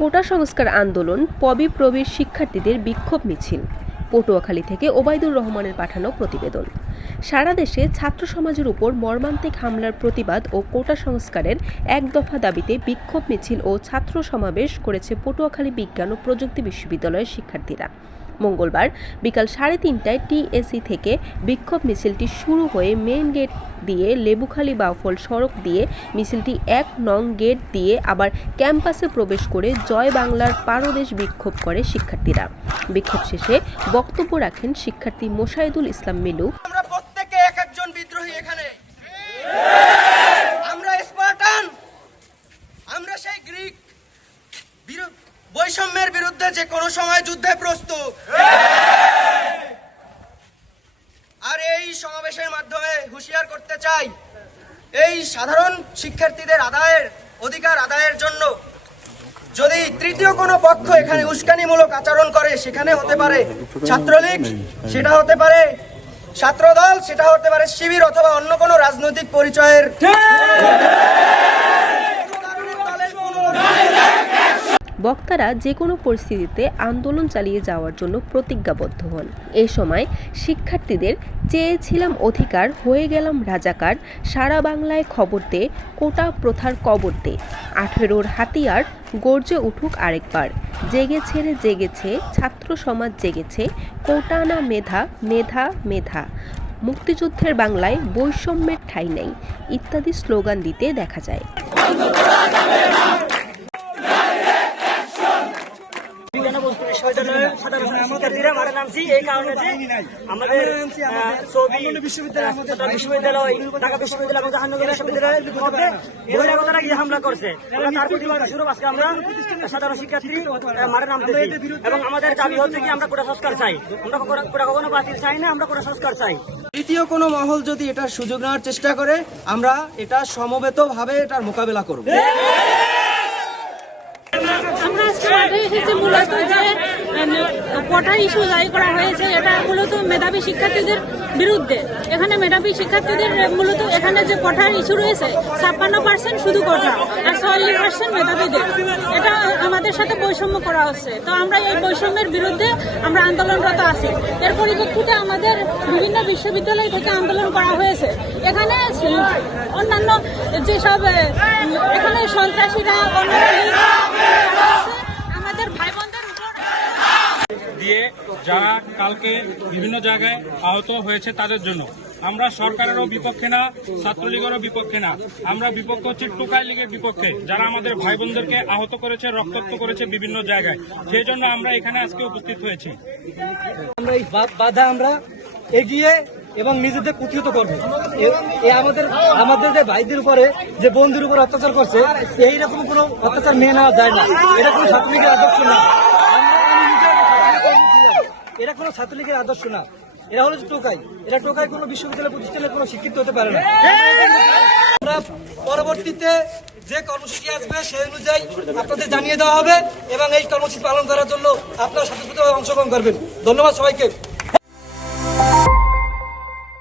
কোটা সংস্কার আন্দোলন পবিপ্রবির শিক্ষার্থীদের বিক্ষোভ মিছিল। পটুয়াখালী থেকে ওবায়দুর রহমানের পাঠানো প্রতিবেদন। সারা দেশে ছাত্র সমাজের উপর মর্মান্তিক হামলার প্রতিবাদ ও কোটা সংস্কারের এক দফা দাবিতে বিক্ষোভ মিছিল ও ছাত্র সমাবেশ করেছে পটুয়াখালী বিজ্ঞান ও প্রযুক্তি বিশ্ববিদ্যালয়ের শিক্ষার্থীরা। মঙ্গলবার বিকাল 3:30টায় টিএসসি থেকে বিক্ষোভ মিছিলটি শুরু হয়ে মেইন গেট দিয়ে লেবুখালী বাউফল সড়ক দিয়ে মিছিলটি 1 নং গেট দিয়ে আবার ক্যাম্পাসে প্রবেশ করে জয় বাংলার পারদেশ বিক্ষোভ করে শিক্ষার্থীরা। বিক্ষোভ শেষে বক্তব্য রাখেন শিক্ষার্থী মোশাহিদুল ইসলাম মিলু। আমরা প্রত্যেকে এক একজন বিদ্রোহী, এখানে আমরা স্পার্টান, আমরা সেই গ্রিক বৈষম্যের বিরুদ্ধে যে কোনো সময় যুদ্ধে প্রস্তুত। আর এই সমাবেশের মাধ্যমে হুঁশিয়ার করতে চাই, এই সাধারণ শিক্ষার্থীদের অধিকার আদায়ের জন্য যদি তৃতীয় কোনো পক্ষ এখানে উস্কানিমূলক আচরণ করে, সেখানে হতে পারে ছাত্রলীগ, সেটা হতে পারে ছাত্রদল, সেটা হতে পারে শিবির অথবা অন্য কোনো রাজনৈতিক পরিচয়ের বক্তারা যে কোনো পরিস্থিতিতে আন্দোলন চালিয়ে যাওয়ার জন্য প্রতিজ্ঞাবদ্ধ হন। এ সময় শিক্ষার্থীদের চেয়েছিলাম অধিকার, হয়ে গেলাম রাজাকার, সারা বাংলায় খবর দে, কোটা প্রথার কবর দে, 18-র হাতিয়ার গর্জে উঠুক আরেকবার, জেগেছে রে জেগেছে, ছাত্র সমাজ জেগেছে, কোটা না মেধা, মেধা মেধা, মুক্তিযুদ্ধের বাংলায় বৈষম্যের ঠাঁই নেই ইত্যাদি স্লোগান দিতে দেখা যায়। হামলা করছে তার প্রতিবাদ স্বরূপ আজকে আমরা সাধারণ শিক্ষার্থী মাঠে নামতেছি এবং আমাদের দাবি হচ্ছে কি আমরা কোটা সংস্কার চাই, আমরা কোটা কখনো বাতিল চাই না, আমরা কোটা সংস্কার চাই। তৃতীয় কোনো মহল যদি এটার সুযোগ নেওয়ার চেষ্টা করে, আমরা এটা সমবেতভাবে এটার মোকাবেলা করব। আমরা আজকে মাঠে এসেছি মূলত যে কোটা ইস্যু জারি করা হয়েছে, এটা মূলত মেধাবী শিক্ষার্থীদের বিরুদ্ধে। এখানে মেধাবী শিক্ষার্থীদের মূলত এখানে যে কোটার ইস্যু রয়েছে 56% শুধু কোটা আর 46% মেধাবীদের, এটা আমাদের সাথে বৈষম্য করা হচ্ছে। তো আমরা এই বৈষম্যের বিরুদ্ধে আমরা আন্দোলনরত আছি। এর পরিপ্রেক্ষিতে আমাদের বিভিন্ন বিশ্ববিদ্যালয় থেকে আন্দোলন করা হয়েছে। এখানে অন্যান্য যেসব এখানে সন্ত্রাসীরা আমাদের ভাই বোনদের দিয়ে যারা কালকে বিভিন্ন জায়গায় আহত হয়েছে তাদের জন্য আমরা সরকারেরও বিপক্ষে না, ছাত্রলীগেরও বিপক্ষে না, আমরা বিপক্ষ হচ্ছে টোকাই লীগের বিপক্ষে, যারা আমাদের ভাই বোনদেরকে আহত করেছে, রক্তাক্ত করেছে বিভিন্ন জায়গায়। সেই জন্য আমরা এখানে আজকে উপস্থিত হয়েছি। আমরা এই বাধা আমরা এগিয়ে এবং নিজেদের প্রতিহত করবো। আমাদের যে ভাইদের উপরে যে বন্ধুর উপর অত্যাচার করছে, এইরকম কোনো অত্যাচার মেনে নেওয়া যায় না। এটা কোনো ছাত্রলীগের আদর্শ না, এটা কোনো ছাত্রলীগের আদর্শ না। এরা হলো টোকাই, এরা টোকাই কোনো বিশ্ববিদ্যালয় প্রতিষ্ঠানের কোনো শিক্ষিত হতে পারে না। আমরা পরবর্তীতে যে কর্মসূচি আসবে সেই অনুযায়ী আপনাদের জানিয়ে দেওয়া হবে এবং এই কর্মসূচি পালন করার জন্য আপনারা স্বতঃস্ফূর্তভাবে অংশগ্রহণ করবেন। ধন্যবাদ সবাইকে।